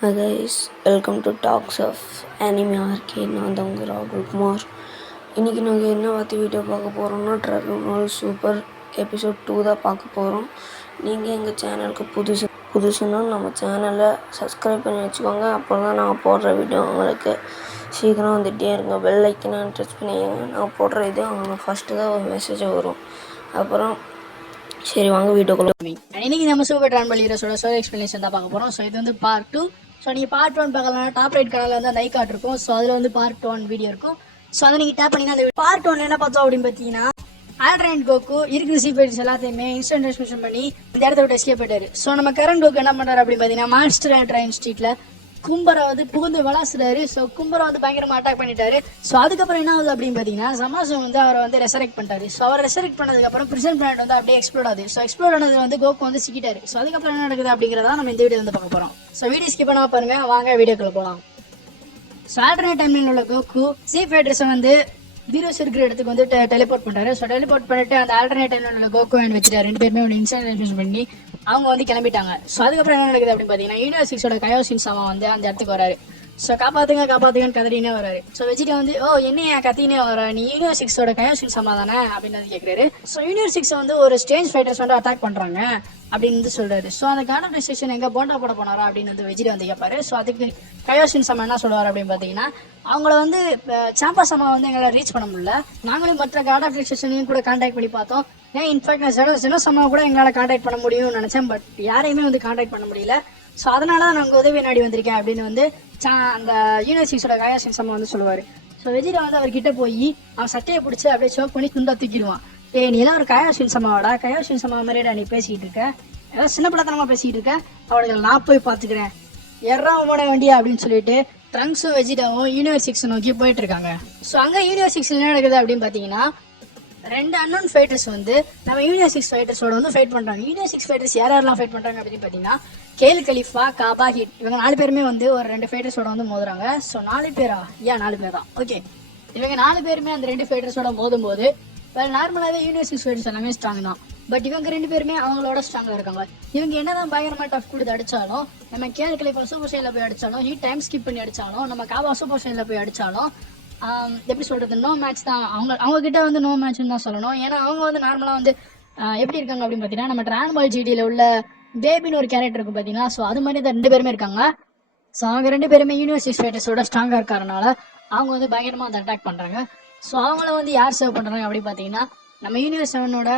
Hi guys, welcome to Talks of Anime Arcade. நான் தான் உங்கள் ராகுல் குமார். இன்றைக்கி நாங்கள் என்ன பற்றி வீடியோ பார்க்க போகிறோம்னா ட்ராகன் பால் சூப்பர் எபிசோட் 2 தான் பார்க்க போகிறோம். நீங்கள் எங்கள் சேனலுக்கு புதுசுன்னா நம்ம சேனலை சப்ஸ்கிரைப் பண்ணி வச்சுக்கோங்க. அப்போ தான் நாங்கள் போடுற வீடியோ உங்களுக்கு சீக்கிரம் வந்துகிட்டே இருங்க. பெல் ஐக்கனை டச் பண்ணிக்கோங்க. நாங்கள் போடுற இது அவங்களுக்கு ஃபஸ்ட்டு தான் ஒரு மெசேஜ் வரும். அப்புறம் சரி வாங்க வீடியோக்குள்ள. இன்னைக்கு நம்ம சூப்பர் ட்ராகன் பால் ஹீரோஸோட ஸ்டோரி எக்ஸ்பிளனேஷன் தான் பார்க்க போகிறோம். ஸோ இது வந்து பார்ட் 2. ஸோ நீங்கள் பார்ட் 1 பார்க்கலாம். டாப் ரைட் கனலில் வந்து அந்த ஐகார்ட் இருக்கும். ஸோ அதில் வந்து பார்ட் 1 வீடியோ இருக்கும். ஸோ அதை நீங்கள் டேப் பண்ணிங்கன்னா அந்த பார்ட் 1 என்ன பார்த்தோம் அப்படின்னு பார்த்தீங்கன்னா ஆல்ட்ரைன் கோக்கு இருக்கிற சீக்ரெட்ஸ் எல்லாத்தையுமே இன்ஸ்டன்ட் ட்ரான்ஸ்மிஷன் பண்ணி இந்த இடத்த விட்டு எஸ்கேப் போயிட்டாரு. ஸோ நம்ம கரண் கோக்கு என்ன பண்ணுறாரு அப்படின்னு பார்த்தீங்கன்னா மாஸ்டர் ஆல்ட்ரைன் ஸ்ட்ரீட்டில் கும்பரை வந்து புகுந்து விளாசுறாரு. ஸோ கும்பரை வந்து பயங்கரமா அட்டாக் பண்ணிட்டாரு. ஸோ அதுக்கப்புறம் என்ன ஆகுது அப்படின்னு பார்த்தீங்கன்னா சமாசம் வந்து அவரை வந்து ரெசரெக்ட் பண்ணிட்டாரு. ஸோ அவர் ரெசரெக்ட் பண்ணதுக்கப்புறம் பிரிசன் பிளானட் வந்து அப்படியே எக்ஸ்ப்ளோட் ஆகுது. ஸோ எக்ஸ்ப்ளோட் ஆனது வந்து கோக்கு வந்து சிக்கிட்டாரு. ஸோ அதுக்கப்புறம் என்ன நடக்குது அப்படிங்கிறத நம்ம இந்த வீடியோ வந்து பார்க்க போகிறோம். ஸோ வீடியோ ஸ்கிப் பண்ணாம பாருங்க, வாங்க வீடியோக்குள்ள போகலாம். ஸோ ஆல்டர்னேட் டைம்ல உள்ள கோக்கு சீ ஃபைட்டர்ஸை வந்து ஹீரோஸ் இருக்கிற இடத்துக்கு வந்து டெலிபோர்ட் பண்றாரு. ஸோ டெலிபோர்ட் பண்ணிட்டு அந்த ஆல்டர்னேட் டைம்ல உள்ள கோகோ வச்சுட்டு ரெண்டு பேருமே ஒரு இன்ஸ்டன்ட் பண்ணி அவங்க வந்து கிளம்பிட்டாங்க. ஸோ அதுக்கப்புறம் என்ன நடக்குது அப்படின்னு பார்த்தீங்கன்னா யூனிவர்சிக்ஸோட கயோசின் சாமா வந்து அந்த இடத்துக்கு வராரு. ஸோ காப்பாத்துங்கன்னு கதறினே வராரு. ஸோ வெஜிட்டா வந்து என்னையா கத்தினே வர, நீ யூனிவர்சிக்ஸோட கயோசின் சாமா தானே அப்படின்னு வந்து கேட்குறாரு. ஸோ யூனிவர்சிக்ஸ் வந்து ஒரு ஸ்டேஜ் ஃபைட்டர்ஸ் வந்து அட்டாக் பண்றாங்க அப்படின்னு வந்து சொல்றாரு. ஸோ அந்த கார்டன் ஸ்டேஷன் எங்க போண்டா போட போனாரா அப்படின்னு வந்து வெஜிடா வந்து கேட்பாரு. ஸோ அதுக்கு கயோசின் சமா என்ன சொல்லுவார் அப்படின்னு பார்த்தீங்கன்னா அவங்கள வந்து சாம்பா சமா வந்து எங்களால் ரீச் பண்ண முடியல, நாங்களும் மற்ற கார்ட் ஆஃப் ஸ்டேஷனையும் கூட கான்டாக்ட் பண்ணி பார்த்தோம். இன்ஃபேக்ட் நான் ஜெனோசமா கூட எங்களால் கான்டாக்ட் பண்ண முடியும்னு நினைச்சேன், பட் யாரையுமே வந்து கான்டாக்ட் பண்ண முடியல. ஸோ அதனால தான் நாங்கள் உதவி நாடி வந்திருக்கேன் அப்படின்னு வந்து அந்த யூனிவர்சிட்டியோட கயோசின் சமா வந்து சொல்லுவார். ஸோ வெஜிடா வந்து அவர்கிட்ட போய் அவன் சட்டையை பிடிச்சி அப்படியே சோக் பண்ணி துண்டா தூக்கிடுவான். நீ எல்லாம் ஒரு கயோசின் சமாவோட கயோசின் சமா மாதிரிடா நீ பேசிக்கிட்டு இருக்க, ஏதாவது சின்ன பிள்ளைத்தனமா பேசிக்கிட்டு இருக்க, அவளுக்கு நான் போய் பார்த்துக்கிறேன், எறாமோட வண்டியா அப்படின்னு சொல்லிட்டு ட்ரங்க்ஸும் வெஜிடாவும் யூனிவர்சிக்ஸ் நோக்கி போயிட்டு இருக்காங்க. ஸோ அங்கே யூனிவர்சிக்ஸ் என்ன நடக்குது அப்படின்னு பார்த்தீங்கன்னா ரெண்டு அன்னோன் ஃபைட்டர்ஸ் வந்து நம்ம யூனிவர்சிக்ஸ் ஃபைட்டர்ஸோட வந்து ஃபைட் பண்ணுறாங்க. யூனிவர்சிக்ஸ் ஃபைட்டர்ஸ் யாரெல்லாம் ஃபைட் பண்ணுறாங்க அப்படின்னு பார்த்தீங்கன்னா கேல் கலிஃபா, காபா, ஹிட், இவங்க 4 பேருமே வந்து ஒரு 2 ஃபைட்டர்ஸோட வந்து மோதுறாங்க. ஸோ 4 பேரா? 4 பேர் தான். ஓகே, இவங்க 4 பேருமே அந்த 2 ஃபைட்டர்ஸோட மோதும் போது நார்மலாகவே யூனிவர்சிக்ஸ் ஃபைட்டர்ஸ் எல்லாமே ஸ்ட்ராங் தான், பட் இவங்க 2 பேருமே அவங்களோட ஸ்ட்ராங்காக இருக்காங்க. இவங்க என்னதான் பயங்கரமா டஃப் கொடுத்து அடிச்சாலும், நம்ம கேல் கலிஃபா சூப்பர் சைடில் போய் அடிச்சாலும், ஹீட் டைம் ஸ்கிப் பண்ணி அடிச்சாலும், நம்ம காபா சூப்பர் சைடில் போய் அடிச்சாலும் எப்படி சொல்றது, நோ மேட்ச் தான். அவங்க கிட்ட வந்து நோ மேட்ச்னு தான் சொல்லணும். ஏன்னா அவங்க வந்து நார்மலா வந்து எப்படி இருக்காங்க அப்படின்னு பார்த்தீங்கன்னா நம்ம ட்ராகன் பால் ஜிடியில் உள்ள பேபின்னு ஒரு கேரக்டர் இருக்கும் பார்த்தீங்கன்னா, ஸோ அது மாதிரி தான் 2 பேருமே இருக்காங்க. ஸோ அவங்க 2 பேருமே யூனிவர்சிட்டி ஃபைட்டர்ஸோட ஸ்ட்ராங்காக இருக்கிறதுனால அவங்க வந்து பயங்கரமாக வந்து அட்டாக் பண்ணுறாங்க. ஸோ அவங்கள வந்து யார் சேவ் பண்ணுறாங்க அப்படின்னு பார்த்தீங்கன்னா நம்ம யூனிவர்ஸ் 7ஓட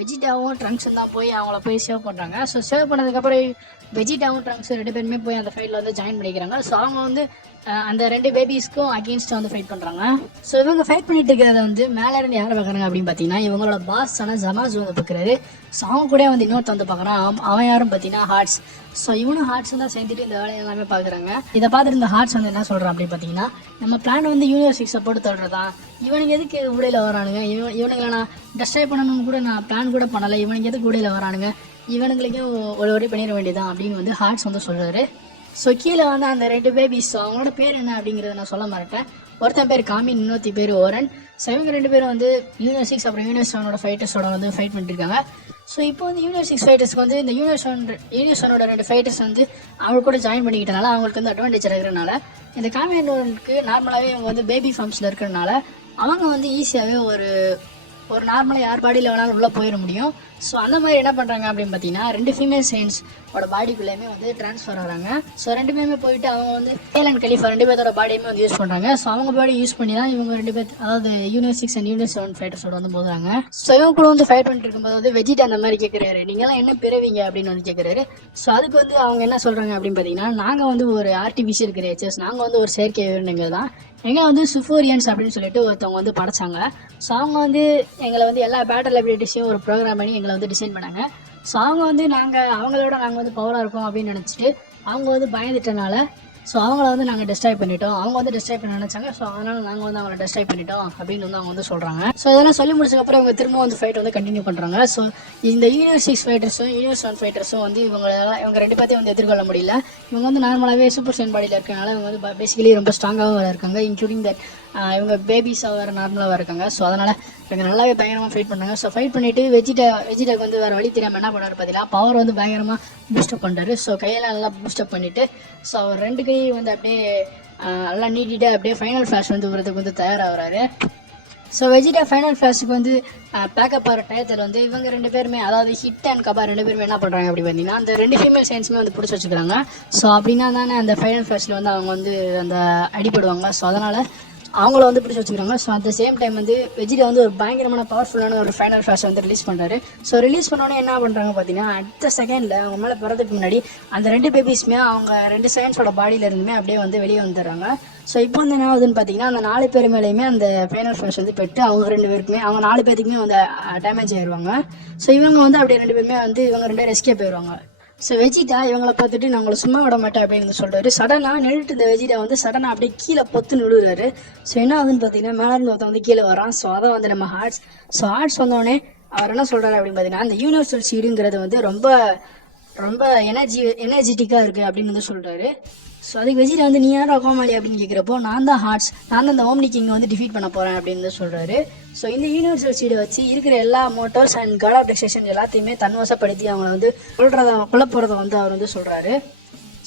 வெஜிடாவும் ட்ரங்க்ஸும் தான் போய் அவங்கள போய் சேவ் பண்ணுறாங்க. ஸோ சேவ் பண்ணதுக்கப்புறம் வெஜிடாவும் ட்ரங்க்ஸும் 2 பேருமே போய் அந்த ஃபைட்டில் வந்து ஜாயின் பண்ணிக்கிறாங்க. ஸோ அவங்க வந்து அந்த 2 பேபிஸ்க்கும் அகேன்ஸ்டாக வந்து ஃபைட் பண்ணுறாங்க. ஸோ இவங்க ஃபைட் பண்ணிட்டு இருக்கிறத வந்து மேலே இருந்து யாரை பார்க்குறாங்க அப்படின்னு பார்த்தீங்கன்னா இவங்களோட பாஸ் ஆனால் ஜமாஸ் வந்து பார்க்குறாரு. ஸோ அவங்க கூட வந்து இன்னொருத்த வந்து பார்க்குறான். அவன் யாரும் பார்த்தீங்கன்னா ஹார்ட்ஸ். ஸோ இவனும் ஹார்ட்ஸ் தான் சேர்ந்துட்டு இந்த வேலையை எல்லாமே பார்க்குறாங்க. இதை பார்த்துட்டு இந்த ஹார்ட்ஸ் வந்து என்ன சொல்கிறான் அப்படின்னு பார்த்தீங்கன்னா நம்ம பிளான் வந்து யூனிவர்சிக்ஸை போட்டு தள்ளுறதான், இவனுக்கு எதுக்கு உடையில வரானுங்க, இவனுங்களை நான் டெஸ்ட்ராய் பண்ணணும்னு கூட நான் பிளான் கூட பண்ணலை, இவனுக்கு எதுக்கு உடையில வரானுங்க, இவனுங்களுக்கும் ஒரு வழி பண்ணிட வேண்டியதான் அப்படின்னு வந்து ஹார்ட்ஸ் வந்து சொல்கிறாரு. ஸோ கீழே வந்து அந்த 2 பேபிஸ், ஸோ அவங்களோட பேர் என்ன அப்படிங்கிறத நான் சொல்ல மாட்டேன். ஒருத்தன் பேர் காமின், இன்னொருத்தி பேர் ஓரன். ஸோ இவங்க 2 பேரும் வந்து யூனிவர்சிக்ஸ் அப்புறம் யூனிவர்ஸ் 7ஓட ஃபைட்டர்ஸோட வந்து ஃபைட் பண்ணிருக்காங்க. ஸோ இப்போ வந்து யூனிவர்சிக்ஸ் ஃபைட்டர்ஸ்க்கு வந்து இந்த யூனிவர்ஸ் 7ஓட 2 ஃபைட்டர்ஸ் வந்து அவங்க கூட ஜாயின் பண்ணிக்கிட்டனால அவங்களுக்கு வந்து அட்வான்டேஜ் இருக்கிறதுனால இந்த காமியனுக்கு நார்மலாகவே இவங்க வந்து பேபி ஃபார்ம்ஸில் இருக்கிறதுனால அவங்க வந்து ஈஸியாகவே ஒரு நார்மலாக யார் பாடியில் வேணாலும் உள்ளே போயிட முடியும். ஸோ அந்த மாதிரி என்ன பண்ணுறாங்க அப்படின்னு பார்த்தீங்கன்னா 2 ஃபீமேல் சயின்ஸோட பாடிக்குள்ளேயுமே வந்து ட்ரான்ஸ்ஃபர் ஆகிறாங்க. ஸோ 2 பேருமே போயிட்டு அவங்க வந்து கேல் அண்ட் கலிஃபா 2 பேரோட பாடியுமே வந்து யூஸ் பண்ணுறாங்க. ஸோ அவங்க பாடி யூஸ் பண்ணி தான் இவங்க 2 பேர், அதாவது யூனிவர்சிக்ஸ் அண்ட் யூனிவர்ஸ் 7 ஃபைட்டர்ஸோட வந்து போதுறாங்க. ஸோ இவங்க கூட வந்து ஃபைட் பண்ணிட்டு இருக்கும்போது வந்து வெஜிட் அந்த மாதிரி கேட்குறாரு, நீங்களாம் என்ன பிறவிங்க அப்படின்னு வந்து கேட்குறாரு. ஸோ அதுக்கு வந்து அவங்க என்ன சொல்கிறாங்க அப்படின்னு பார்த்தீங்கன்னா நாங்கள் வந்து ஒரு ஆர்டிஃபிஷியல் கிரியேச்சர்ஸ், நாங்கள் வந்து ஒரு செயற்கை உயிரினங்கள் தான், எங்களை வந்து சுஃபோரியன்ஸ் அப்படின்னு சொல்லிட்டு ஒருத்தவங்க வந்து படைச்சாங்க. ஸோ அவங்க வந்து எங்களை வந்து எல்லா பேட்டல் அபிலிட்டிஸையும் ஒரு ப்ரோக்ராம் பண்ணி எங்களை வந்து டிசைன் பண்ணாங்க. ஸோ அவங்க வந்து நாங்கள் வந்து பவராக இருக்கோம் அப்படின்னு நினச்சிட்டு அவங்க வந்து பயந்துட்டனால ஸோ அவங்கள வந்து நாங்கள் டெஸ்ட்ராய் பண்ணிட்டோம், அவங்க வந்து டெஸ்ட்ராய் பண்ண நினச்சாங்க. ஸோ அதனால் நாங்கள் வந்து அவங்கள டெஸ்ட்ராய் பண்ணிட்டோம் அப்படின்னு வந்து அவங்க வந்து சொல்கிறாங்க. ஸோ இதெல்லாம் சொல்லி முடிச்சதுக்கப்புறம் இவங்க திரும்ப வந்து ஃபைட் வந்து கண்டினியூ பண்ணுறாங்க. ஸோ இந்த யூனிவர்ஸ் 6 ஃபைட்டர்ஸும் யூனிவர்ஸ் 1 ஃபைட்டர்ஸும் வந்து இவங்க 2 பேர்த்தையும் வந்து எதிர்கொள்ள முடியல. இவங்க வந்து நார்மலாகவே சூப்பர் சைன் பாடியில் இருக்கனால இவங்க வந்து பேசிக்கலி ரொம்ப ஸ்ட்ராங்காகவும் இருக்காங்க. இன்க்ளூடிங் தட் இவங்க பேபிஸாக வேறு நார்மலாக இருக்காங்க. ஸோ அதனால் இவங்க நல்லாவே பயங்கரமாக ஃபைட் பண்ணாங்க. ஸோ ஃபைட் பண்ணிவிட்டு வெஜிடாக்கு வந்து வேறு வழி தெரியாமல் என்ன பண்ணார் பார்த்தீங்கன்னா, பவர் வந்து பயங்கரமாக பூஸ்டப் பண்ணுறாரு. ஸோ கையெல்லாம் நல்லா பூஸ்டப் பண்ணிவிட்டு ஸோ அவர் 2 கை வந்து அப்படியே நல்லா நீட்டிட்டு அப்படியே ஃபைனல் ஃப்ளாஷ் வந்து வரதுக்கு வந்து தயாராகிறாரு. ஸோ வெஜிடா ஃபைனல் ஃப்ளாஷுக்கு வந்து பேக்கப் ஆகிற டயத்தில் வந்து இவங்க 2 பேருமே, அதாவது ஹிட் அண்ட் கபா 2 பேருமே என்ன பண்ணுறாங்க அப்படி பார்த்தீங்கன்னா, அந்த 2 ஃபீமேல் சயின்ஸுமே வந்து பிடிச்சி வச்சுக்கிறாங்க. ஸோ அப்படின்னா தானே அந்த ஃபைனல் ஃப்ளாஷில் வந்து அவங்க வந்து அந்த அடிப்படுவாங்க. ஸோ அதனால் அவங்கள வந்து பிடிச்சி வச்சுக்கிறாங்க. So at the same time வந்து வெஜிடா வந்து ஒரு பயங்கரமான பவர்ஃபுல்லான ஒரு ஃபைனல் ஃப்ளாஷ் வந்து ரிலீஸ் பண்ணுறாரு. ஸோ ரிலீஸ் பண்ணோன்னே என்ன பண்ணுறாங்க பார்த்தீங்கன்னா, அடுத்த செகண்டில் அவங்க மேலே பிறதுக்கு முன்னாடி அந்த 2 பேபிஸுமே அவங்க 2 சயின்ஸோட பாடியில் இருந்துமே அப்படியே வந்து வெளியே வந்துடுறாங்க. ஸோ இப்போ வந்து என்ன ஆகுதுன்னு பார்த்தீங்கன்னா, அந்த 4 பேர் மேலேயுமே அந்த ஃபைனல் ஃப்ளாஷ் வந்து பெற்று அவங்க 2 பேருக்குமே, அவங்க 4 பேருக்குமே வந்து டேமேஜ் ஆயிடுவாங்க. ஸோ இவங்க வந்து அப்படியே 2 பேருமே வந்து இவங்க 2 பேரும் எஸ்கேப் போயிடுவாங்க. ஸோ வெஜிடா இவங்களை பார்த்துட்டு நான் உங்களை சும்மா விட மாட்டேன் அப்படின்னு சொல்கிறாரு. சடனாக நின்றுட்டு இந்த வெஜிடா வந்து சடனாக அப்படியே கீழே பொத்து விழுறாரு. ஸோ என்ன ஆகுதுன்னு பார்த்தீங்கன்னா, மேலே இருந்து ஒருத்தன் வந்து கீழே வரான். ஸோ அதை வந்து நம்ம ஹார்ட்ஸ். ஸோ ஹார்ட்ஸ் வந்தோடனே அவர் என்ன சொல்கிறாரு அப்படின்னு பார்த்தீங்கன்னா, அந்த யூனிவர்சல் சீடுங்கிறது வந்து ரொம்ப ரொம்ப எனர்ஜெட்டிக்காக இருக்குது அப்படின்னு வந்து சொல்கிறாரு. ஸோ அதுக்கு வெஜிடா வந்து நீ யாரும் கோமாளி அப்படின்னு கேட்குறப்போ, நான் தான் ஹார்ட்ஸ், நான் தான் இந்த ஓம்னி கிங்கை வந்து டிஃபீட் பண்ண போகிறேன் அப்படின்னு சொல்கிறாரு. ஸோ இந்த யூனிவர்சல் சீடை வச்சு இருக்கிற எல்லா motors and god of destruction எல்லாத்தையுமே தன்வசப்படுத்தி அவங்கள வந்து கொல்ல போகிறத வந்து அவர் வந்து சொல்கிறாரு.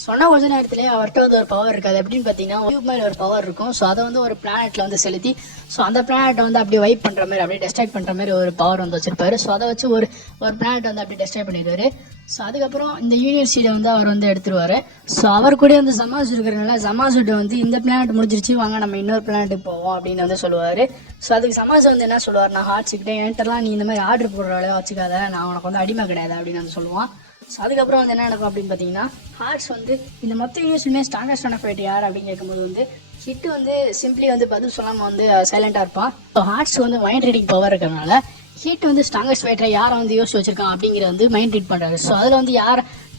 சொன்ன கொஞ்ச நேரத்துலேயே அவர்கிட்ட வந்து ஒரு பவர் இருக்காது. எப்படின்னு பார்த்தீங்கன்னா, டியூப் மேலே ஒரு பவர் இருக்கும். ஸோ அதை வந்து ஒரு பிளானெட்டில் வந்து செலுத்தி ஸோ அந்த பிளானெட்டை வந்து அப்படியே வைப் பண்ணுற மாதிரி, அப்படியே டெஸ்ட்ராக்ட் பண்ணுற மாதிரி ஒரு பவர் வந்து வச்சிருப்பாரு. ஸோ அதை வச்சு ஒரு பிளானெட் வந்து அப்படியே டெஸ்ட்ராக்ட் பண்ணிடுவார். ஸோ அதுக்கப்புறம் இந்த யூனிவர்சிட்டியை வந்து அவர் வந்து எடுத்துருவார். ஸோ அவர் கூட வந்து ஜமாஸ் இருக்கிறனால ஜமாஸுட்ட வந்து இந்த பிளானெட் முடிஞ்சிருச்சு, வாங்க நம்ம இன்னொரு பிளானெட்டுக்கு போவோம் அப்படின்னு வந்து சொல்லுவார். ஸோ அதுக்கு ஜமாஸ் வந்து என்ன சொல்லுவார், நான் ஹார்ட்ஸுக்கிட்டே என்கிட்டலாம் நீ இந்த மாதிரி ஆர்டர் போடுற வேலையை வச்சுக்காத, நான் உனக்கு வந்து அடிமை கிடையாது அப்படின்னு வந்து சொல்லுவான். ஸோ அதுக்கப்புறம் வந்து என்ன நடக்கும் அப்படின்னு பார்த்தீங்கன்னா, ஹார்ட்ஸ் வந்து இந்த மொத்த யூனிவர்ஸுமே ஸ்ட்ராங்கஸ்டான ஃபைட் யார் அப்படின்னு கேட்கும்போது வந்து ஹிட்டு வந்து சிம்பிளி வந்து பதில் சொல்லாமல் வந்து சைலண்டாக இருப்பான். ஸோ ஹார்ட்ஸ் வந்து மைண்ட் ரீடிங் பவர் இருக்கிறனால ஹீட் வந்து ஸ்ட்ராங்கஸ்ட் ஃபைட்டரை யாரை வந்து யோசிச்சு வச்சிருக்கான் அப்படிங்கிறத வந்து மைண்ட் ரீட் பண்ணுறாரு. ஸோ அதில் வந்து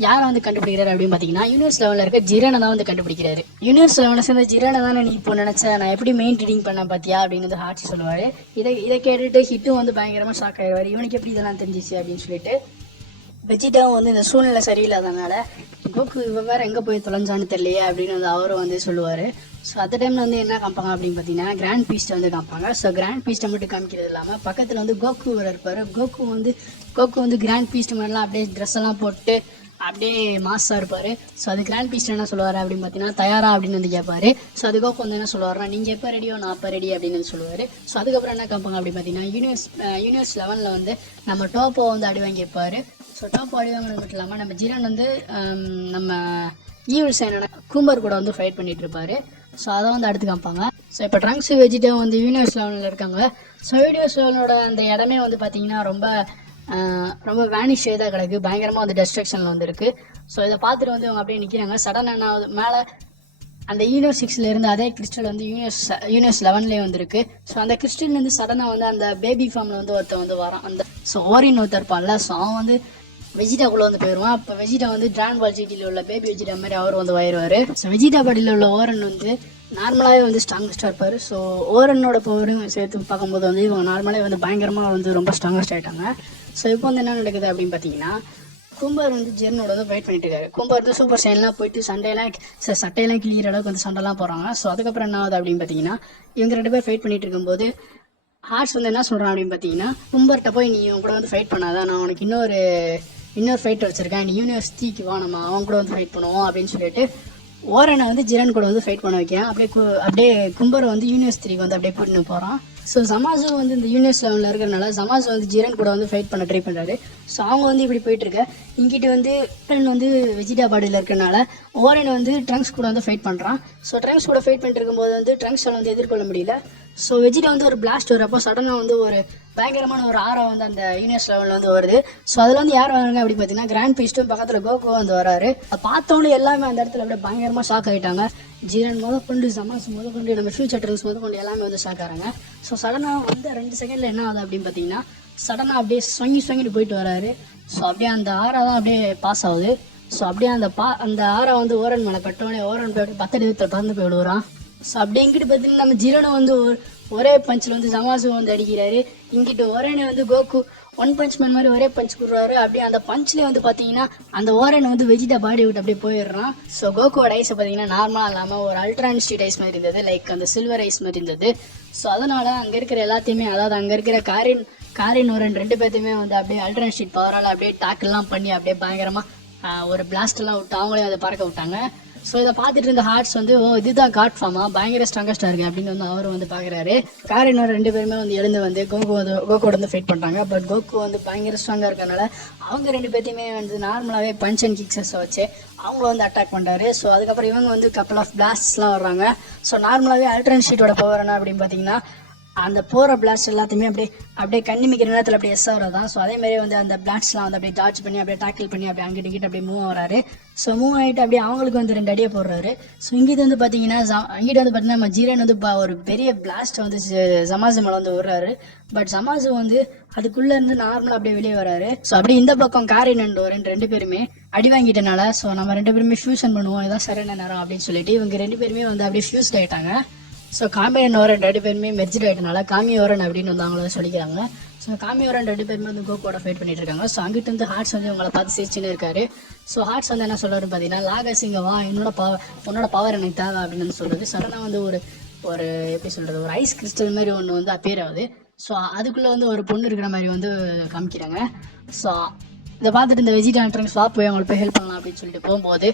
யாரை வந்து கண்டுபிடிக்கிறாரு அப்படின்னு பார்த்தீங்கன்னா, யூனிவர்ஸ் லெவலில் இருக்க ஜிரனை தான் வந்து கண்டுபிடிக்கிறாரு. யூனிவர்ஸ் லெவலில் சேர்ந்த ஜிரனை தானே நீ இப்போ நினச்ச, நான் எப்படி மெயின் ரீடிங் பண்ண பார்த்தியா அப்படின்னு வந்து ஹார்ட்ஸ் சொல்லுவார். இதை கேட்டுட்டு ஹிட்டும் வந்து பயங்கரமாக ஷாக் ஆயிடுவார். இவனுக்கு எப்படி இதெல்லாம் தெரிஞ்சிச்சு அப்படின்னு சொல்லிட்டு. வெஜிடாவும் வந்து இந்த சூழ்நிலை சரியில்லாதனால கோகு இவன் வேறு எங்கே போய் தொலைஞ்சான்னு தெரியலையே அப்படின்னு வந்து அவரும் வந்து சொல்லுவார். ஸோ அந்த டைமில் வந்து என்ன காமிப்பாங்க அப்படின்னு பார்த்தீங்கன்னா, கிராண்ட் பீஸ்ட்டை வந்து காமிப்பாங்க. ஸோ கிராண்ட் பீஸ்ட்டை மட்டும் காமிக்கிறது இல்லாமல் பக்கத்தில் வந்து கோகு வேறு இருப்பார். கோகு வந்து கிராண்ட் பீஸ்ட் மாதிரிலாம் அப்படியே ட்ரெஸ் எல்லாம் போட்டு அப்படியே மாஸாக இருப்பார். ஸோ அது கிராண்ட் பீஸ்ட் என்ன சொல்லுவார் அப்படின்னு பார்த்தீங்கன்னா, தயாரா அப்படின்னு வந்து கேட்பாரு. ஸோ அது கோகு வந்து என்ன சொல்லுவார்னா, நீங்கள் எப்போ ரெடியோ நான் அப்போ ரெடி அப்படின்னு வந்து சொல்லுவார். ஸோ அதுக்கப்புறம் என்ன காமிப்பாங்க அப்படின்னு பார்த்தீங்கன்னா, யூனிவர்ஸ் லெவலில் வந்து நம்ம டோப்போ வந்து அடி வாங்கியிருப்பார். ஸோ டாப் அடி வாங்கினது மட்டும் இல்லாமல் நம்ம ஜிரன் வந்து நம்ம ஈவில் சைனான கூம்பர் கூட வந்து ஃபைட் பண்ணிட்டு இருப்பாரு. ஸோ அதை வந்து அடுத்து காமிப்பாங்க. ஸோ இப்போ ட்ரங்க்ஸ் வெஜிடா வந்து யூனிவர்ஸ் லெவலில் இருக்காங்க. ஸோ யூனிவர்ஸ் லெவலோட அந்த இடமே வந்து பார்த்தீங்கன்னா ரொம்ப வேனிஷ் தான் கிடக்கு, பயங்கரமாக வந்து டெஸ்ட்ரக்ஷனில் வந்து இருக்குது. ஸோ இதை பார்த்துட்டு வந்து அவங்க அப்படியே நிற்கிறாங்க. சடனாக என்ன மேலே அந்த யூனிவர்ஸ் 6 இருந்து அதே கிறிஸ்டல் வந்து யூனிவர்ஸ் 11 வந்துருக்கு. ஸோ அந்த கிறிஸ்டல்லேருந்து சடனாக வந்து அந்த பேபி ஃபார்மில் வந்து ஒருத்தர் வந்து வரான். அந்த ஸோ ஓரின் ஒருத்தர் இருப்பான்ல, ஸோ அவன் வந்து வெஜிடாக்குள்ளே வந்து போயிடுவான். அப்போ வெஜிடா வந்து டிராகன் பால் ஜிடியில் உள்ள பேபி வெஜிடா மாதிரி அவர் வந்து வயிறுவார். ஸோ வெஜிடா பாடியில் உள்ள ஓரன் வந்து நார்மலாகவே வந்து ஸ்ட்ராங்கஸ்டாக இருப்பார். ஸோ ஓரனோட பவரும் சேர்த்து பார்க்கும்போது வந்து இவங்க நார்மலாகவே வந்து பயங்கரமாக வந்து ரொம்ப ஸ்ட்ராங்கஸ்ட் ஆகிட்டாங்க. ஸோ இப்போ வந்து என்ன நடக்குது அப்படின்னு பார்த்தீங்கன்னா, கும்பர் வந்து ஜெர்னோட வந்து ஃபைட் பண்ணிட்டு இருக்காரு. கும்பர் வந்து சூப்பர் சைன்லாம் போயிட்டு சட்டையெல்லாம் கிளியர் அளவுக்கு வந்து சண்டைலாம் போகிறாங்க. ஸோ அதுக்கப்புறம் என்ன ஆகுது அப்படின்னு பார்த்தீங்கன்னா, இவங்க 2 பேர் ஃபைட் பண்ணிட்டு இருக்கும்போது ஹார்ட்ஸ் வந்து என்ன சொல்கிறான் அப்படின்னு பார்த்தீங்கன்னா, கும்பர்கிட்ட போய் நீ இவங்க கூட வந்து ஃபைட் பண்ணாதான், நான் உனக்கு இன்னொரு ஃபைட் வச்சிருக்கேன், நீ யூனிவர்ஸ் தீக்கு வா, நம்ம அவங்க கூட வந்து ஃபைட் பண்ணுவோம் அப்படின்னு சொல்லிட்டு ஓரனை வந்து ஜிரன் கூட வந்து ஃபைட் பண்ண வைக்கிறேன். அப்படியே கும்பர் வந்து யூனிவர்ஸ் 3 வந்து அப்படியே கூட்டின்னு போகிறான். ஸோ ஜமாஸும் வந்து இந்த யூனிவர்ஸ் லெவலில் இருக்கிறனால ஜமாஸ் வந்து ஜிரன் கூட வந்து ஃபைட் பண்ண ட்ரை பண்ணுறாரு. ஸோ அவங்க வந்து இப்படி போயிட்டுருக்க இங்கிட்ட வந்து வந்து வெஜிடா பாடியில் இருக்கிறனால ஓரன் வந்து ட்ரங்க்ஸ் கூட வந்து ஃபைட் பண்ணுறான். ஸோ ட்ரங்க்ஸ் கூட ஃபைட் பண்ணிட்டு இருக்கும்போது வந்து ட்ரங்க்ஸால் வந்து எதிர்கொள்ள முடியல. ஸோ வெஜிடா வந்து ஒரு பிளாஸ்ட் வரப்போ சடனாக வந்து ஒரு பயங்கரமான ஒரு ஆரா வந்து அந்த யூனிவர்ஸ் லெவலில் வந்து வருது. ஸோ அதில் வந்து யார் வராங்க அப்படின்னு பார்த்தீங்கன்னா, கிராண்ட் பீஸ்ட்டும் பக்கத்தில் கோகோ வந்து வராரு. பார்த்தோன்னே எல்லாமே அந்த இடத்துல அப்படியே பயங்கரமாக ஷாக் ஆகிட்டாங்க. ஜீரன் முதற்கொண்டு ஜமாஸ் முதற்கொண்டு நம்ம ஃபியூச்சர் ட்ரெண்ட்ஸ் முதற்கொண்டு எல்லாமே வந்து ஷாக் ஆகிறாங்க. ஸோ சடனாக வந்து 2 செகண்டில் என்ன ஆகுது அப்படின்னு பார்த்தீங்கன்னா, சடனாக அப்படியே சொங்கிட்டு போயிட்டு வராரு. ஸோ அப்படியே அந்த ஆரா தான் அப்படியே பாஸ் ஆகுது. ஸோ அப்படியே அந்த ஆரா வந்து ஓரன் மேலே கட்டோடனே ஓரன் போய் 10 நிமிஷத்தில் பறந்து போய் விடுவான். ஸோ அப்படியே இங்கிட்டு பார்த்தீங்கன்னா நம்ம ஜீரனை வந்து ஒரே பஞ்சில் வந்து சமாசு வந்து அடிக்கிறாரு. இங்கிட்டு ஓரனை வந்து கோகு ஒன் பஞ்ச் மேன் மாதிரி ஒரே பஞ்ச் கொடுறாரு. அப்படியே அந்த பஞ்ச்லேயே வந்து பார்த்தீங்கன்னா அந்த ஓரனை வந்து வெஜிடா பாடி விட்டு அப்படியே போயிடுறான். ஸோ கோகுவோட ஐஸை பார்த்தீங்கன்னா நார்மலாக இல்லாமல் ஒரு அல்ட்ரான் ஸ்ட்ரீட் ஐஸ் மாதிரி இருந்தது, லைக் அந்த சில்வர் ஐஸ் மாதிரி இருந்தது. ஸோ அதனால் அங்கே இருக்கிற எல்லாத்தையுமே, அதாவது அங்கே இருக்கிற காரின் ஒரு 2 பேர்த்தையுமே வந்து அப்படியே அல்ட்ரான் ஸ்ட்ரீட் பவரால் அப்படியே டாக்கெல்லாம் பண்ணி அப்படியே பயங்கரமாக ஒரு பிளாஸ்டெல்லாம் விட்டு அவங்களே அதை பறக்க விட்டாங்க. ஸோ இதை பார்த்துட்டு இருந்த ஹார்ட்ஸ் வந்து இதுதான் காட் ஃபார்மா, பயங்கர ஸ்ட்ராங்கஸ்டாக இருக்கு அப்படின்னு வந்து அவர் வந்து பார்க்குறாரு. காரினர் 2 பேருமே வந்து எழுந்து வந்து கோகோட வந்து ஃபைட் பண்ணுறாங்க. பட் கோகு வந்து பயங்கர ஸ்ட்ராங்காக இருக்கனால அவங்க 2 பேர்த்தையுமே வந்து நார்மலாகவே பஞ்ச் அண்ட் கிக்ஸஸை வச்சு அவங்கள வந்து அட்டாக் பண்ணுறாரு. ஸோ அதுக்கப்புறம் இவங்க வந்து கப்பல் ஆஃப் பிளாஸ்ட்ஸ்லாம் வர்றாங்க. ஸோ நார்மலாகவே அல்ட்ரான் ஷீட்டோட பவர் என்ன அப்படின்னு பார்த்தீங்கன்னா அந்த போகிற பிளாஸ்ட் எல்லாத்தையுமே அப்படியே கண்ணிமிக்கிற நேரத்தில் அப்படியே எஸ் ஆகிறதான். ஸோ அதேமாதிரி வந்து அந்த பிளாஸ்ட்லாம் வந்து அப்படியே டார்ச் பண்ணி அப்படியே டேக்கிள் பண்ணி அப்படியே அங்கிட்டு இங்கிட்டு அப்படியே மூவ் ஆகிறாரு. ஸோ மூவ் ஆகிட்டு அப்படியே அவங்களுக்கு வந்து 2 அடியை போடுறாரு. ஸோ இங்கிட்டு வந்து பார்த்தீங்கன்னா நம்ம ஜீரன் வந்து ஒரு பெரிய பிளாஸ்ட் வந்து சமாசு மேலே வந்து விடுறாரு. பட் சமாசு வந்து அதுக்குள்ளே இருந்து நார்மலாக அப்படியே வெளியே வராரு. ஸோ அப்படியே இந்த பக்கம் காரின் அண்ட் ஓரன் 2 பேருமே அடி வாங்கிட்டனால ஸோ நம்ம 2 பேருமே ஃபியூஷன் பண்ணுவோம், இதான் சரியான நேரம் அப்படின்னு சொல்லிட்டு இவங்க 2 பேருமே வந்து அப்படியே ஃபியூஸ்ட் ஆகிட்டாங்க. ஸோ காமியன் ஓரன் 2 பேருமே மெர்ஜிட் ஆகிட்டனால காமியோரன் அப்படின்னு வந்து அவங்கள சொல்லிக்கிறாங்க. ஸோ காமியோரன் 2 பேருமே வந்து கோகோட ஃபைட் பண்ணிட்டு இருக்காங்க. ஸோ அங்கிட்டு வந்து ஹார்ட்ஸ் வந்து உங்களை பார்த்து சிரிச்சுன்னு இருக்காரு. ஸோ ஹார்ட்ஸ் வந்து என்ன சொல்றாரு பார்த்தீங்கன்னா, லாகஸ் இங்கே வா, உன்னோட பவர் எனக்கு தேவை அப்படின்னு வந்து சொல்றது. சடனாக வந்து ஒரு எப்படி சொல்றது, ஒரு ஐஸ் கிறிஸ்டல் மாதிரி ஒன்று வந்து அப்பியர் ஆகுது. ஸோ அதுக்குள்ளே வந்து ஒரு பொண்ணு இருக்கிற மாதிரி வந்து காமிக்கிறாங்க. ஸோ இதை பார்த்துட்டு இந்த வெஜிடான்ட்ரன் ஸ்வாப் போய் அவங்களுக்கு போய் ஹெல்ப் பண்ணலாம் அப்படின்னு சொல்லிட்டு போகும்போது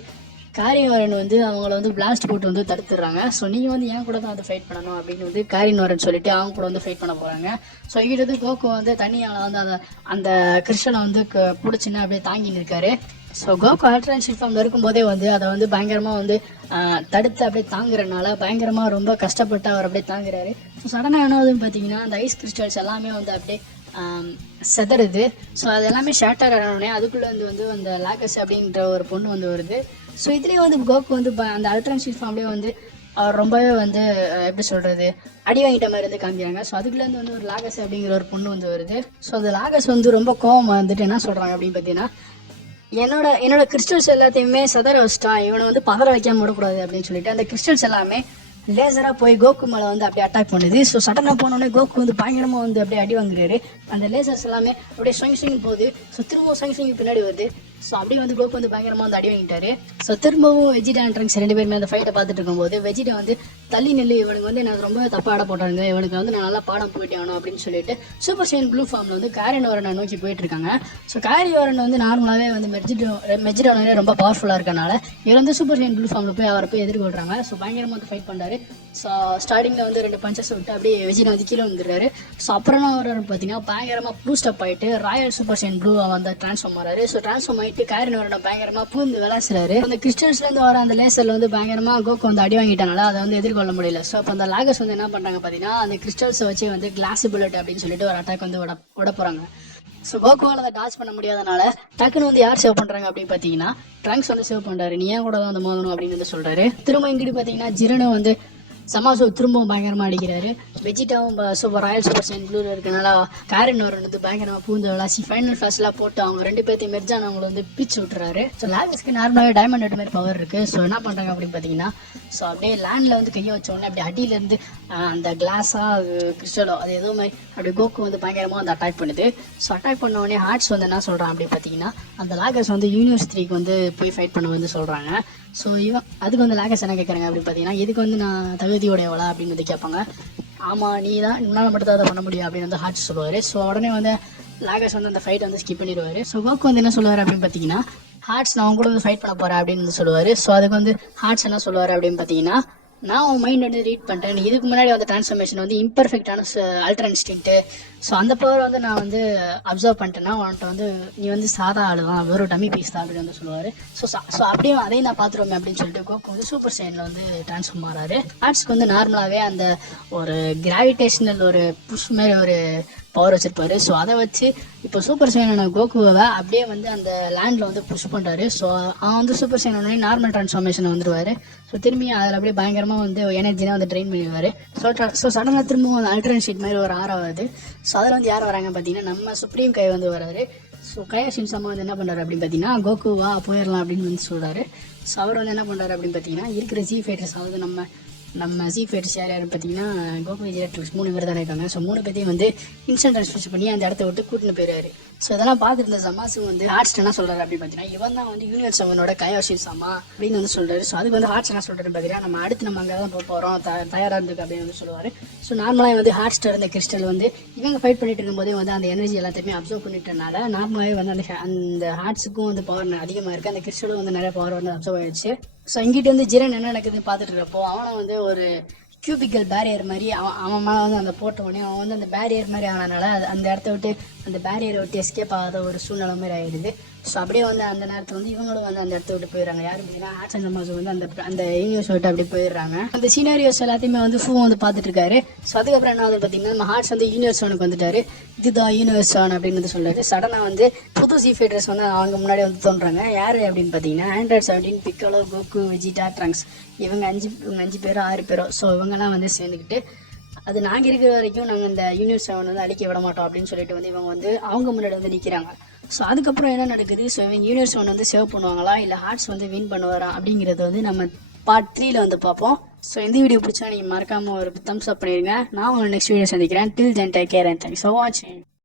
காரினோரன் வந்து அவங்கள வந்து பிளாஸ்ட் போட்டு வந்து தடுத்துடுறாங்க. ஸோ நீங்கள் வந்து என் கூட தான் வந்து ஃபைட் பண்ணணும் அப்படின்னு வந்து காரினோரன் சொல்லிட்டு அவங்க கூட வந்து ஃபைட் பண்ண போகிறாங்க. ஸோ இங்கிட்ட வந்து கோகோ வந்து தண்ணியால் வந்து அந்த கிறிஸ்டலை வந்து பிடிச்சின்னு அப்படியே தாங்கி நிற்காரு. ஸோ கோகோ அல்ட்ரான் ஷீட் ஃபார்மில் இருக்கும்போதே வந்து அதை வந்து பயங்கரமாக வந்து தடுத்து அப்படியே தாங்குறதுனால பயங்கரமாக ரொம்ப கஷ்டப்பட்டு அவர் அப்படியே தாங்குறாரு. ஸோ சடனாக என்ன ஆகுதுன்னு பார்த்தீங்கன்னா அந்த ஐஸ் கிறிஸ்டல்ஸ் எல்லாமே வந்து அப்படியே செதறுது. ஸோ அது எல்லாமே ஷேட்டர் ஆனோடனே அதுக்குள்ளே வந்து அந்த லாகஸ் அப்படின்ற ஒரு பொண்ணு வந்து வருது. ஸோ இதுலேயே வந்து கோகு வந்து அந்த அல்ட்ரான் ஷீட் ஃபார்ம்லேயே வந்து அவர் ரொம்பவே வந்து எப்படி சொல்கிறது அடி வாங்கிட்ட மாதிரி வந்து காமிக்கிறாங்க. ஸோ அதுக்குள்ளேருந்து வந்து ஒரு லாகஸ் அப்படிங்கிற ஒரு பொண்ணு வந்து வருது. ஸோ அந்த லாகஸ் வந்து ரொம்ப கோவமாக வந்துட்டு என்ன சொல்கிறாங்க அப்படின்னு பார்த்தீங்கன்னா, என்னோட கிறிஸ்டல்ஸ் எல்லாத்தையுமே சதற வச்சிட்டான், இவனை வந்து பதற வைக்காம விடக்கூடாது அப்படின்னு சொல்லிட்டு அந்த கிறிஸ்டல்ஸ் எல்லாமே லேசராக போய் கோகு மேலே வந்து அப்படியே அட்டாக் பண்ணுது. ஸோ சடனாக போனோடனே கோகு வந்து பயங்கரமாக வந்து அப்படியே அடி வாங்குறாரு. அந்த லேசர்ஸ் எல்லாமே அப்படியே ஸ்விங் போகுது. ஸோ திரும்பவும் ஸ்விங் பின்னாடி வருது. ஸோ அப்படியே வந்து கோகு வந்து பயங்கரமாக வந்து அடி வாங்கிட்டாரு. ஸோ திரும்பவும் வெஜிடா அண்ட் 2 பேருமே அந்த ஃபைட்டை பார்த்துட்டு இருக்கும்போது வெஜிடா வந்து தள்ளி நெல்லு, இவனுக்கு வந்து எனக்கு ரொம்ப தப்பாக ஆட போட்டாங்க, இவனுக்கு வந்து நான் நல்லா பாடம் போயிட்டே ஆகணும் அப்படின்னு சொல்லிட்டு சூப்பர் சைன் ப்ளூ ஃபார்மில் வந்து காரினோரனை நோக்கி போயிட்டு இருக்காங்க. ஸோ காரினோரன் வந்து நார்மலாகவே வந்து மெர்ஜிடோனே ரொம்ப பவர்ஃபுல்லாக இருக்கனால இவர் வந்து சூப்பர் சைன் ப்ளூ ஃபார்மில் போய் அவரை போய் எதிர்கொள்கிறாங்க. ஸோ பயங்கரமாக வந்து ஃபைட் பண்ணுறாரு. ஸோ ஸ்டார்டிங்கில் வந்து 2 பஞ்சஸ் விட்டு அப்படியே வெஜிடா வந்து கீழே வந்துடுறாரு. ஸோ அப்புறம் அவர் பார்த்தீங்கன்னா பயங்கரமாக ப்ளூ ஸ்டெப் ஆகிட்டு ராயல் சூப்பர் சைன் ப்ளூ வந்து ட்ரான்ஸ்ஃபார்ம் ஆகிறாரு. ஸோ ட்ரான்ஸ்ஃபார்ம் ஆகிட்டு காரினோரனை பயங்கரமாக பூந்து விளாசுறாரு. அந்த கிறிஸ்டல்ஸ்லேருந்து வர அந்த லேசரில் வந்து பயங்கரமாக கோகு வந்து அடி வாங்கிட்டனால அதை வந்து எதிர்கொள்ள முடியல. ஸோ அப்போ அந்த லாகஸ் வந்து என்ன பண்ணுறாங்க பார்த்தீங்கன்னா, அந்த கிறிஸ்டல்ஸை வச்சு வந்து கிளாஸ் புல்லட் அப்படின்னு சொல்லிட்டு ஒரு அட்டாக் வந்து விட போகிறாங்க. ஸோ கோகுவால் அதை டாச் பண்ண முடியாதனால டக்குன்னு வந்து யார் சேவ் பண்ணுறாங்க அப்படின்னு பார்த்தீங்கன்னா ட்ரங்க்ஸ் வந்து சேவ் பண்ணுறாரு. நீ ஏன் கூட தான் வந்து மோதணும் அப்படின்னு வந்து சொல்கிறாரு. திரும்ப இங்கிட்டு பார்த்தீங்கன்னா ஜிரனும் வந்து சமாசோ திரும்பவும் பயங்கரமாக அடிக்கிறாரு. வெஜிடாவும் ராயல் சூப்பர் சைன் ப்ளூவில் இருக்கனால காரினோரன் வந்து பயங்கரமாக பூந்து விளாசி ஃபைனல் ஃபர்ஸ்ட்லாம் போட்டு அவங்க 2 பேர்த்தையும் மெர்ஜான் அவங்களை வந்து பிச்சு விட்டுறாரு. ஸோ லாகஸ்க்கு நார்மலாகவே டைமண்ட் ஹெட் மாதிரி பவர் இருக்குது. ஸோ என்ன பண்ணுறாங்க அப்படின்னு பார்த்தீங்கன்னா, ஸோ அப்படியே லேண்டில் வந்து கையை வச்ச உடனே அப்படியே அடியிலேருந்து அந்த கிளாஸாக கிறிஸ்டலோ அது ஏதோ மாதிரி அப்படியே கோகு வந்து பயங்கரமாக வந்து அட்டாக் பண்ணுது. ஸோ அட்டாக் பண்ண உடனே ஹார்ட்ஸ் வந்து என்ன சொல்கிறான் அப்படின்னு பார்த்தீங்கன்னா, அந்த லாகஸ் வந்து யூனிவர்ஸ் 3க்கு வந்து போய் ஃபைட் பண்ண வந்து சொல்கிறாங்க. ஸோ அதுக்கு வந்து லாகஸ் என்ன கேட்குறாங்க அப்படின்னு பார்த்தீங்கன்னா, இதுக்கு வந்து நான் தகுதியோடையவளா அப்படின்னு வந்து கேட்பாங்க. ஆமாம், நீ தான் என்னால் மட்டும் தான் அதை பண்ண முடியும் அப்படின்னு வந்து ஹார்ட்ஸ் சொல்லுவார். ஸோ உடனே வந்து லாகஸ் வந்து அந்த ஃபைட்டை வந்து ஸ்கிப் பண்ணிடுவார். ஸோ கோகு வந்து என்ன சொல்லுவார் அப்படின்னு பார்த்தீங்கன்னா, ஹார்ட்ஸ் நான் கூட வந்து ஃபைட் பண்ண போகிறேன் அப்படின்னு வந்து சொல்லுவார். ஸோ அதுக்கு வந்து ஹார்ட்ஸ் என்ன சொல்லுவார் அப்படின்னு பார்த்தீங்கன்னா, நான் உன் மைண்ட் வந்து ரீட் பண்ணிட்டேன், இதுக்கு முன்னாடி வந்து டிரான்ஸ்ஃபர்மேஷன் வந்து இம்பர்ஃபெக்டான அல்ட்ரா இன்ஸ்டிங்க்ட்டு, ஸோ அந்த பவர் வந்து நான் வந்து அப்சர்வ் பண்ணிட்டேன்னா உன்கிட்ட வந்து நீ வந்து சாதா ஆளுதான், வெறும் டம்மி பீஸ் தான் அப்படின்னு வந்து சொல்லுவார். ஸோ அப்படியே அதையும் நான் பார்த்துருவேன் அப்படின்னு சொல்லிட்டு கோகு வந்து சூப்பர் சைனில் வந்து டிரான்ஸ்ஃபார்ம் ஆகிறாரு. ஆர்ட்ஸ்க்கு வந்து நார்மலாகவே அந்த ஒரு கிராவிடேஷனல் ஒரு புஷ் மாதிரி ஒரு பவர் வச்சிருப்பாரு. ஸோ அதை வச்சு இப்போ சூப்பர் சைனான கோகுவை அப்படியே வந்து அந்த லேண்டில் வந்து புஷ் பண்ணுறாரு. ஸோ அவன் வந்து சூப்பர் சைனானே நார்மல் டிரான்ஸ்ஃபார்மேஷன் வந்துடுவார். ஸோ திரும்பி அதில் அப்படியே பயங்கரமாக வந்து எனர்ஜினா வந்து ட்ரெயின் பண்ணிடுவார். ஸோ சடனாக திரும்பவும் அந்த அல்ட்ரன் ஷீட் மாதிரி ஒரு ஆறாவது. ஸோ அதில் வந்து யார் வராங்க பார்த்தீங்கன்னா, நம்ம சுப்ரீம் கை வந்து வராரு. ஸோ கையாஷின் சம்மா வந்து என்ன பண்ணுறாரு அப்படின்னு பார்த்தீங்கன்னா கோகுவா போயிடலாம் அப்படின்னு வந்து சொல்கிறாரு. ஸோ அவர் வந்து என்ன பண்ணுறாரு அப்படின்னு பார்த்தீங்கன்னா இருக்கிற ஜி ஃபைட்டர்ஸ், அதாவது நம்ம ஜி ஃபைட்டர்ஸ் யார் யார் பார்த்தீங்கன்னா கோகு விஜய் 3 பேர் தானே இருக்காங்க. ஸோ 3 பேரையும் வந்து இன்ஸ்டன்ட் ட்ரான்ஸ்ஃபர் பண்ணி அந்த இடத்த விட்டு கூட்டின்னு போயிடுவாரு. ஸோ இதெல்லாம் பார்த்துட்டு இருந்த சமாசு வந்து ஹார்ட்ஸ்ட் என்ன சொல்கிறாரு அப்படின்னு பார்த்தீங்கன்னா இவன் தான் வந்து யூனிவர்ஸ் அவனோட கையாஷின் சம்மா அப்படின்னு வந்து சொல்கிறாரு. ஸோ அதுக்கு வந்து ஹார்ட்ஸ் என்ன சொல்கிறாரு பார்த்தீங்கன்னா நம்ம அடுத்து நம்ம அங்கே தான் போக போகிறோம், தயாராக இருந்துக்கு அப்படின்னு வந்து சொல்லுவார். ஸோ நார்மலாக வந்து ஹார்ட்ஸ்டார் இருந்த கிறிஸ்டல் வந்து இவங்க ஃபைட் பண்ணிட்டு இருக்கும்போதே வந்து அந்த எனர்ஜி எல்லாத்தையுமே அப்சர்வ் பண்ணிட்டனால நார்மலாகவே வந்து அந்த ஹார்ட்ஸுக்கும் வந்து பவர் அதிகமாக இருக்குது, அந்த கிறிஸ்டலும் வந்து நிறைய பவர் வந்து அப்சர்வ் ஆயிடுச்சு. ஸோ இங்கிட்ட வந்து ஜிரன் என்ன நடக்குதுன்னு பார்த்துட்டு இருக்கப்போ அவனை வந்து ஒரு கியூபிக்கல் பேரியர் மாதிரி அவன் மேலே வந்து அந்த போட்ட உடனே அவன் வந்து அந்த பேரியர் மாதிரி ஆனதுனால அந்த இடத்த விட்டு அந்த பேரியரை விட்டு எஸ்கேப் ஆகாத ஒரு சூழ்நிலை மாதிரி ஆயிடுது. ஸோ அப்படியே வந்து அந்த நேரத்தில் வந்து இவங்களும் வந்து அந்த இடத்த விட்டு போயிடுறாங்க. யாரும் அப்படின்னா ஹார்ட்ஸ் அண்ட் சமாஸ் வந்து அந்த யூனிவர்ஸ் விட்டு அப்படி போயிடுறாங்க. அந்த சீனாரியோஸ் எல்லாத்தையுமே வந்து ஃபூ வந்து பார்த்துட்டு இருக்காரு. ஸோ அதுக்கப்புறம் என்ன வந்து பார்த்தீங்கன்னா நம்ம ஹார்ட்ஸ் வந்து யூனிவர்ஸ் ஒனுக்கு வந்துட்டாரு. இதுதான் யூனிவர்ஸ் ஒன் அப்படின்னு வந்து சொல்றாரு. சடனாக வந்து புது சி ஃபைட்டர்ஸ் வந்து அவங்க முன்னாடி வந்து தோன்றாங்க. யார் அப்படின்னு பார்த்தீங்கன்னா ஆண்ட்ராய்ட் 17, பிக்கலோ, கோகு, வெஜிடா, ட்ரங்க்ஸ், இவங்க 5 பேரோ 6 பேரோ. ஸோ இவங்கெல்லாம் வந்து சேர்ந்துக்கிட்டு அது நாங்கள் இருக்கிற வரைக்கும் நாங்கள் இந்த யூனிவர்ஸ் செவன் வந்து அழிக்க விட மாட்டோம் அப்படின்னு சொல்லிட்டு வந்து இவங்க வந்து அவங்க முன்னாடி வந்து நிற்கிறாங்க. ஸோ அதுக்கப்புறம் என்ன நடக்குது, ஸோ இவங்க யூனிவர்ஸ் ஒன் வந்து சேவ் பண்ணுவாங்களா இல்லை ஹார்ட்ஸ் வந்து வின் பண்ணுவாரா அப்படிங்கிறது வந்து நம்ம பார்ட் 3ல வந்து பார்ப்போம். ஸோ இந்த வீடியோ பிடிச்சா நீங்கள் மறக்காமல் ஒரு தம்ஸ் அப் பண்ணிடுங்க. நான் உங்களை நெக்ஸ்ட் வீடியோ சந்திக்கிறேன். Till then take care and thanks for வாட்சிங்.